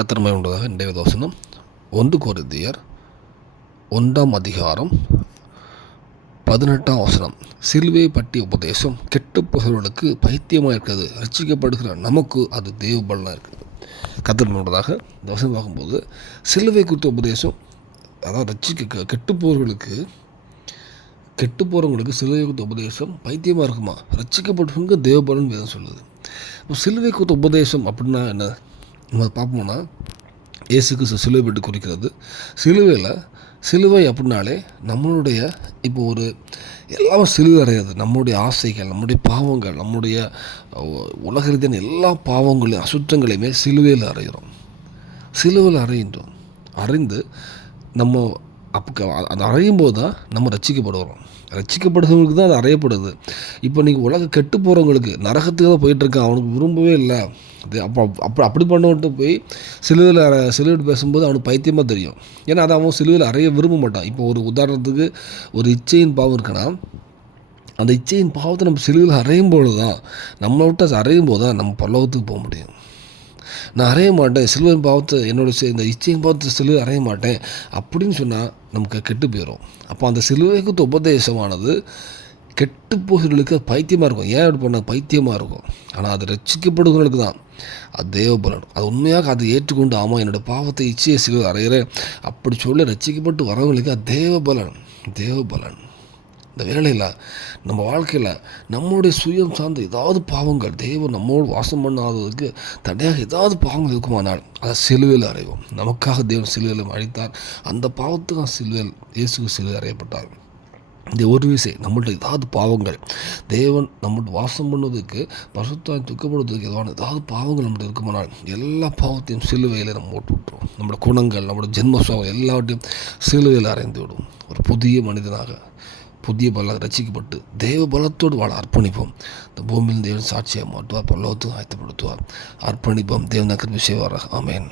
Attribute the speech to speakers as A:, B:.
A: கத்தர்மை உண்டதாக இன்றைய தோசனம் ஒன்று கோரிந்தியர் ஒன்றாம் அதிகாரம் பதினெட்டாம் வசனம். சிலுவை பட்டி உபதேசம் கெட்டுப்போகிறவர்களுக்கு பைத்தியமாக இருக்கிறது. ரட்சிக்கப்படுகிற நமக்கு அது தேவபலனாக இருக்குது கத்திரமையுள்ளதாக இந்த வசனம் பார்க்கும்போது சிலுவை குறித்த உபதேசம் அதாவது ரட்சிக்க கெட்டுப்போகிறவர்களுக்கு கெட்டு போகிறவங்களுக்கு சிலுவை குறித்த உபதேசம் பைத்தியமாக இருக்குமா? ரட்சிக்கப்பட்டவங்க தேவபலன் வேதம் சொல்லுது. இப்போ சிலுவை குறித்த உபதேசம் அப்படின்னா என்ன? நம்ம பார்ப்போம்னா இயேசு கிறிஸ்து சிலுவை பெற்று குறிக்கிறது. சிலுவையில் சிலுவை அப்படின்னாலே நம்மளுடைய இப்போ ஒரு எல்லாம் சிலுவை அடையாது நம்முடைய ஆசைகள் நம்முடைய பாவங்கள் நம்முடைய அஹ், உலக ரீதியான எல்லா பாவங்களையும் அசுத்தங்களையுமே சிலுவையில் அறைகிறோம் சிலுவையில் அறைகின்றோம் அறிந்து நம்ம அப்போ அது அறையும் போது தான் நம்ம ரசிக்கப்படுகிறோம். ரசிக்கப்படுகிறவங்களுக்கு தான் அது அறையப்படுது. இப்போ நீங்கள் உலக கெட்டு போகிறவங்களுக்கு நரகத்துக்கு தான் போயிட்டுருக்கான். அவனுக்கு விரும்பவே இல்லை. இது அப்போ அப்போ அப்படி பண்ணவன்ட்டு போய் சிலுவையில் அற சிலுவைட்டு பேசும்போது அவனுக்கு பைத்தியமாக தெரியும். ஏன்னா அதை அவன் சிலுவையில் அறைய விரும்ப மாட்டான். இப்போ ஒரு உதாரணத்துக்கு ஒரு இச்சையின் பாவம் இருக்குன்னா அந்த இச்சையின் பாவத்தை நம்ம சிலுவையில் அறையும் பொழுது தான் நம்மளை விட்டு அதை அறையும் போது தான் நம்ம பல்லவத்துக்கு போக முடியும். நான் அறைய மாட்டேன் சிலுவையின் பாவத்தை என்னோட சி- இந்த இச்சையின் பாவத்தை சிலுவை அறைய மாட்டேன் அப்படின்னு சொன்னால் நமக்கு கெட்டு போயிடும் அப்போ அந்த சிலுவைக்கு உபதேசமானது கெட்டு போகிறவர்களுக்கு பைத்தியமாக இருக்கும். ஏன் அப்படி பண்ண பைத்தியமாக இருக்கும்? ஆனால் அது ரட்சிக்கப்படுகிறவர்களுக்கு தான். அது தேவபலன். அது உண்மையாக அதை ஏற்றுக்கொண்டு ஆமாம் என்னோடய பாவத்தை இச்சையை சிலுவை அறையிறேன். அப்படி சொல்லி ரட்சிக்கப்பட்டு வரவங்களுக்கு அது தேவபலன். தேவபலன். இந்த வேலையில் நம்ம வாழ்க்கையில் நம்மளுடைய சுயம் சார்ந்த ஏதாவது பாவங்கள் தெய்வம் நம்மோடு வாசம் பண்ணாததுக்கு தடையாக ஏதாவது பாவங்கள் இருக்குமானால் அதை சிலுவையில் அறைவோம். நமக்காக தேவன் சிலுவையில் அழைத்தார். அந்த பாவத்துக்காக சிலுவையில் இயேசு சிலுவை அறையப்பட்டார். இந்த ஒரு விசை நம்மள்ட்ட ஏதாவது பாவங்கள் தேவன் நம்மள்ட்ட வாசம் பண்ணுவதற்கு பசுத்தாய் துக்கப்படுவதற்கு ஏதாவது ஏதாவது பாவங்கள் நம்மள்ட்ட இருக்குமானால் எல்லா பாவத்தையும் சிலுவையில் நம்ம ஓட்டு விட்டுரும் நம்மளோட குணங்கள் நம்மளோட ஜென்மஸ்வம் எல்லாவற்றையும் சிலுவையில் அறைந்து விடும் ஒரு புதிய மனிதனாக புதிய பலம் ரசிக்கப்பட்டு தேவ பலத்தோடு வாழ அர்ப்பணிப்போம். இந்த பூமியில் தேவன் சாட்சியாக மாட்டுவார் பல்லவத்தும் ஆயத்தப்படுத்துவார். அர்ப்பணிப்போம். தேவன் கிருபி செய்வாராக. ஆமென்.